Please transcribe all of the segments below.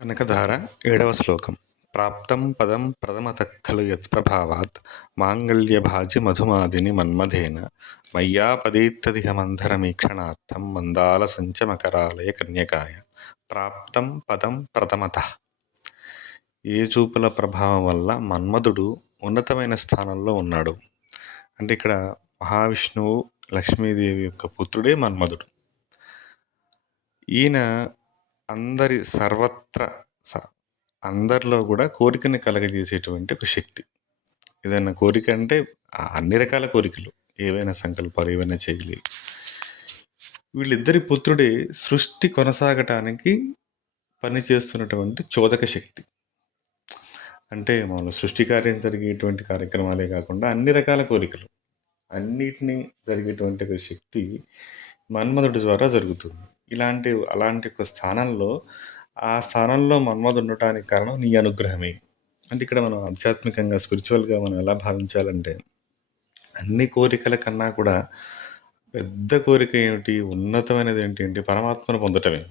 కనకధార ఏడవ శ్లోకం. ప్రాప్తం పదం ప్రథమత ఖలు యత్ప్రభావాత్ మాంగళ్యభాజి మధుమాదిని మన్మధేన మన్మథేన మయ్యాపదేత్తదిహమంధరమీక్షణార్థం మందాల మకరాలయ కన్యకాయ. ప్రాప్తం పదం ప్రథమత. ఏ చూపుల ప్రభావం వల్ల మన్మధుడు ఉన్నతమైన స్థానంలో ఉన్నాడు? అంటే ఇక్కడ మహావిష్ణువు లక్ష్మీదేవి యొక్క పుత్రుడే మన్మధుడు. ఈయన అందరి సర్వత్ర స అందరిలో కూడా కోరికని కలగజేసేటువంటి ఒక శక్తి. ఏదైనా కోరిక అంటే అన్ని రకాల కోరికలు ఏవైనా సంకల్పాలు ఏవైనా చేయలేవు. వీళ్ళిద్దరి పుత్రుడే సృష్టి కొనసాగటానికి పనిచేస్తున్నటువంటి చోదక శక్తి. అంటే మామూలు సృష్టి కార్యం జరిగేటువంటి కార్యక్రమాలే కాకుండా అన్ని రకాల కోరికలు అన్నిటినీ జరిగేటువంటి ఒక శక్తి మన్మధుడి ద్వారా జరుగుతుంది. ఇలాంటి అలాంటి ఒక స్థానంలో ఆ స్థానంలో మన్మధుడు ఉండటానికి కారణం నీ అనుగ్రహమే. అంటే ఇక్కడ మనం ఆధ్యాత్మికంగా స్పిరిచువల్గా మనం ఎలా భావించాలంటే అన్ని కోరికల కన్నా కూడా పెద్ద కోరిక ఏమిటి? ఉన్నతమైనది ఏంటి అంటే పరమాత్మను పొందటమే.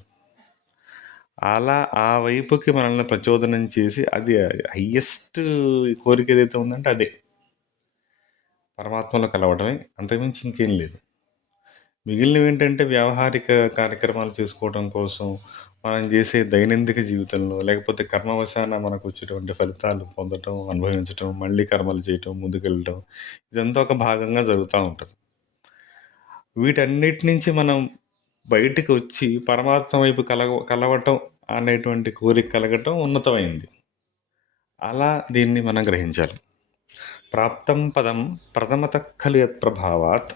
అలా ఆ వైపుకి మనల్ని ప్రచోదనం చేసి అది హయ్యెస్ట్ కోరిక ఏదైతే ఉందంటే అదే. పరమాత్మలో కలవడమే అంతకుమించి ఇంకేం లేదు. మిగిలినవి ఏంటంటే వ్యావహారిక కార్యక్రమాలు చేసుకోవడం కోసం మనం చేసే దైనందిక జీవితంలో లేకపోతే కర్మవశాన మనకు వచ్చేటువంటి ఫలితాలు పొందటం అనుభవించటం మళ్ళీ కర్మలు చేయటం ముందుకెళ్ళటం ఇదంతా ఒక భాగంగా జరుగుతూ ఉంటుంది. వీటన్నిటి నుంచి మనం బయటికి వచ్చి పరమాత్మ వైపు కలవ కలవటం అనేటువంటి కోరిక కలగటం ఉన్నతమైంది. అలా దీన్ని మనం గ్రహించాలి. ప్రాప్తం పదం ప్రథమత ఖలు ప్రభావాత్.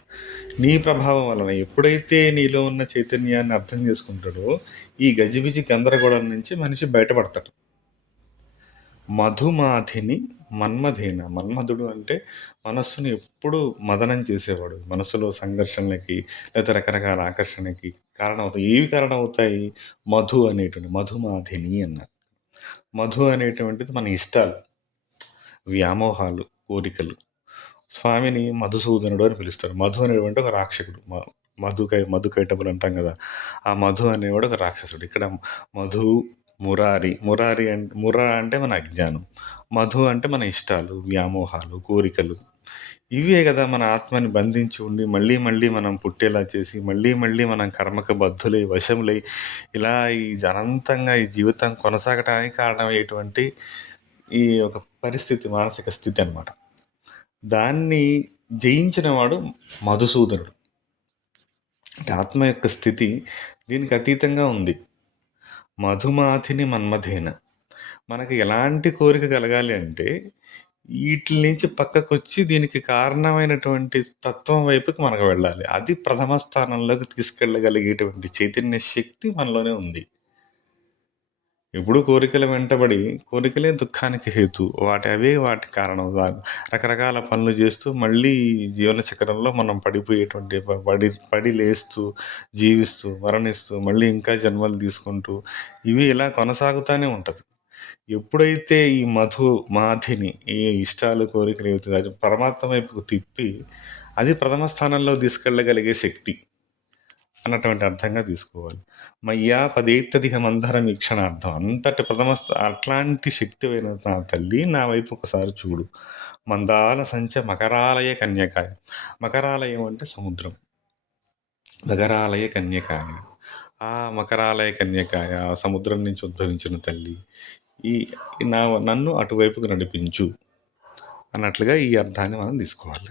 నీ ప్రభావం వలన ఎప్పుడైతే నీలో ఉన్న చైతన్యాన్ని అర్థం చేసుకుంటాడో ఈ గజిబిజి గందరగోళం నుంచి మనిషి బయటపడతాడు. మధుమాధిని మన్మధేన. మన్మధుడు అంటే మనస్సును ఎప్పుడు మదనం చేసేవాడు. మనసులో సంఘర్షణలకి లేదా రకరకాల ఆకర్షణకి కారణమవుతాయి. ఏవి కారణమవుతాయి? మధు అనేటువంటి మధుమాధిని అన్నారు. మధు అనేటువంటిది మన ఇష్టాలు వ్యామోహాలు. కోరికలు. స్వామిని మధుసూదనుడు అని పిలుస్తారు. మధు అనేటువంటి ఒక రాక్షకుడు మధుకై మధుకైటబుల్ మధు అంటాం కదా ఆ మధు అనేవాడు ఒక రాక్షసుడు. ఇక్కడ మధు మురారి మురారి అంటే ముర అంటే మన అజ్ఞానం. మధు అంటే మన ఇష్టాలు వ్యామోహాలు కోరికలు. ఇవే కదా మన ఆత్మని బంధించి ఉండి మళ్ళీ మళ్ళీ మనం పుట్టేలా చేసి మళ్ళీ మళ్ళీ మనం కర్మక బద్ధులై వశములై ఇలా ఈ అనంతంగా ఈ జీవితం కొనసాగటానికి కారణమయ్యేటువంటి ఈ ఒక పరిస్థితి మానసిక స్థితి అనమాట దాన్ని జయించినవాడు మధుసూదనుడు. ఆత్మ యొక్క స్థితి దీనికి అతీతంగా ఉంది. మధుమాధిని మన్మధేన. మనకి ఎలాంటి కోరిక కలగాలి అంటే వీటి నుంచి పక్కకు వచ్చి దీనికి కారణమైనటువంటి తత్వం వైపుకి మనకు వెళ్ళాలి. అది ప్రథమ స్థానంలోకి తీసుకెళ్ళగలిగేటువంటి చైతన్య శక్తి మనలోనే ఉంది. ఎప్పుడు కోరికల వెంటబడి కోరికలే దుఃఖానికి హేతు. వాటి అవే వాటి కారణం. రకరకాల పనులు చేస్తూ మళ్ళీ జీవన చక్రంలో మనం పడిపోయేటువంటి పడి పడి లేస్తూ జీవిస్తూ మరణిస్తూ మళ్ళీ ఇంకా జన్మలు తీసుకుంటూ ఇవి ఇలా కొనసాగుతూనే ఉంటుంది. ఎప్పుడైతే ఈ మధు మాధిని ఈ ఇష్టాలు కోరికలు ఏవైతే పరమాత్మ వైపుకు తిప్పి అది ప్రథమ స్థానంలో తీసుకెళ్ళగలిగే శక్తి. అన్నటువంటి అర్థంగా తీసుకోవాలి. మయ్యా పదేత్తదిహ మందరం వీక్షణార్థం అంతటి ప్రథమ అట్లాంటి శక్తివైన నా తల్లి నా వైపు ఒకసారి చూడు. మందాల సంచ మకరాలయ కన్యకాయ. మకరాలయం అంటే సముద్రం. మకరాలయ కన్యకాయ. ఆ మకరాలయ కన్యకాయ సముద్రం నుంచి ఉద్భవించిన తల్లి ఈ నా నన్ను అటువైపుకు నడిపించు. అన్నట్లుగా ఈ అర్థాన్ని మనం తీసుకోవాలి.